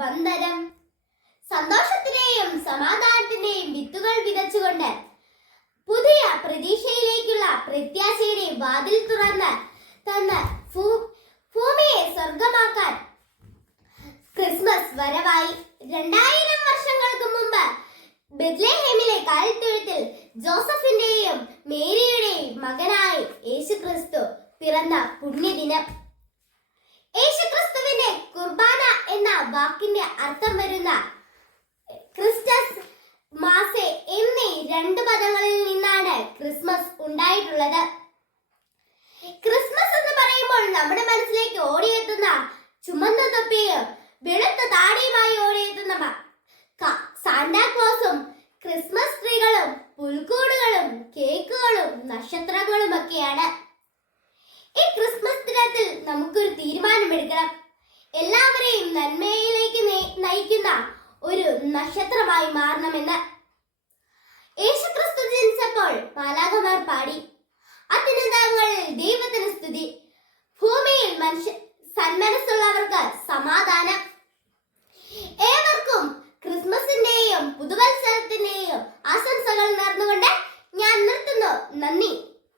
വന്ദനം. സന്തോഷത്തിന്റെയും സമാധാനത്തിന്റെയും വിത്തുകൾ വിതച്ചുകൊണ്ട് പുതിയ പ്രതീക്ഷയിലേക്കുള്ള പ്രത്യാശയുടെ വാതിൽ തുറന്ന് തന്ന് ഭൂമിയെ സ്വർഗമാക്കാൻ ക്രിസ്മസ് വരവായി. രണ്ടായിരം വർഷങ്ങൾക്ക് മുമ്പ് ബെത്ലഹേമിലെ കാലിത്തൊഴുത്തിൽ ജോസഫിന്റെയും മേരിയുടെയും മകനായി യേശുക്രിസ്തു പിറന്ന പുണ്യദിനം. എന്ന വാക്കിന്റെ അർത്ഥം വരുന്ന ക്രിസ്റ്റസ് മാസെ എന്നീ രണ്ട് പദങ്ങളിൽ നിന്നാണ് ക്രിസ്മസ് ഉണ്ടായിട്ടുള്ളത്. ക്രിസ്മസ് എന്ന് പറയുമ്പോൾ നമ്മുടെ മനസ്സിലേക്ക് ഓടിയെത്തുന്ന ചുമന്ന തൊപ്പിയും വെളുത്ത താടിയുമായി ഓടിയെത്തുന്ന സാന്താക്ലോസും ക്രിസ്മസ് ട്രീകളും പുൽക്കൂടുകളും കേക്കുകളും നക്ഷത്രങ്ങളും ഒക്കെയാണ്. ഈ ക്രിസ്മസ് ദിനത്തിൽ നമുക്കൊരു തീരുമാനമെടുക്കണം. എല്ലാവരെയും നയി- നയിക്കുന്ന ഒരു നക്ഷത്രമായി മാറണമെന്ന്. യേശുക്രിസ്തു ജനിച്ചപ്പോൾ പാലാകമാർ പാടി